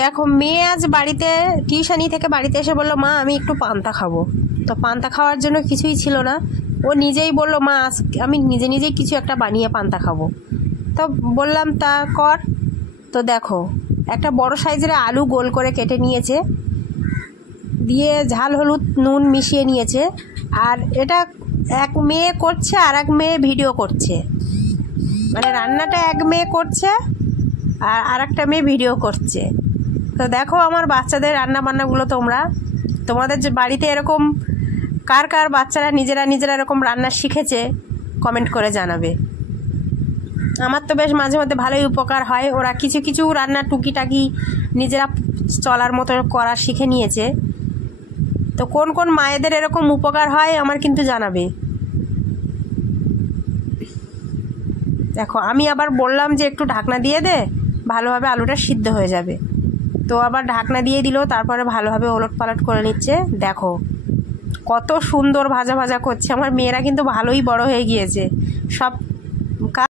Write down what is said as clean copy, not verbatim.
দেখো মেয়ে আজ বাড়িতে টিউশনি থেকে বাড়িতে এসে বললো মা আমি একটু পান্তা খাবো। তো পান্তা খাওয়ার জন্য কিছুই ছিল না, ও নিজেই বললো মা আজ আমি নিজেই কিছু একটা বানিয়ে পান্তা খাবো। তো বললাম তা কর। তো দেখো একটা বড় সাইজের আলু গোল করে কেটে নিয়েছে, দিয়ে ঝাল হলুদ নুন মিশিয়ে নিয়েছে। আর এটা এক মেয়ে করছে আর এক মেয়ে ভিডিও করছে, মানে রান্নাটা এক মেয়ে করছে আর আরেকটা মেয়ে ভিডিও করছে। তো দেখো আমার বাচ্চাদের রান্না বান্নাগুলো তোমাদের যে বাড়িতে এরকম কার কার বাচ্চারা নিজেরা এরকম রান্না শিখেছে কমেন্ট করে জানাবে। আমার তো বেশ মাঝে মধ্যে ভালোই উপকার হয়, ওরা কিছু কিছু রান্না টুকিটাকি নিজেরা চলার মতো করা শিখে নিয়েছে। তো কোন কোন মায়েদের এরকম উপকার হয় আমার কিন্তু জানাবে। দেখো আমি আবার বললাম যে একটু ঢাকনা দিয়ে দে, ভালোভাবে আলুটা সিদ্ধ হয়ে যাবে। তো আবার ঢাকনা দিয়ে দিল, তারপরে ভালোভাবে ওলট পালট করে নিচ্ছে। দেখো কত সুন্দর ভাজা ভাজা করছে। আমার মেয়েরা কিন্তু ভালোই বড় হয়ে গিয়েছে, সব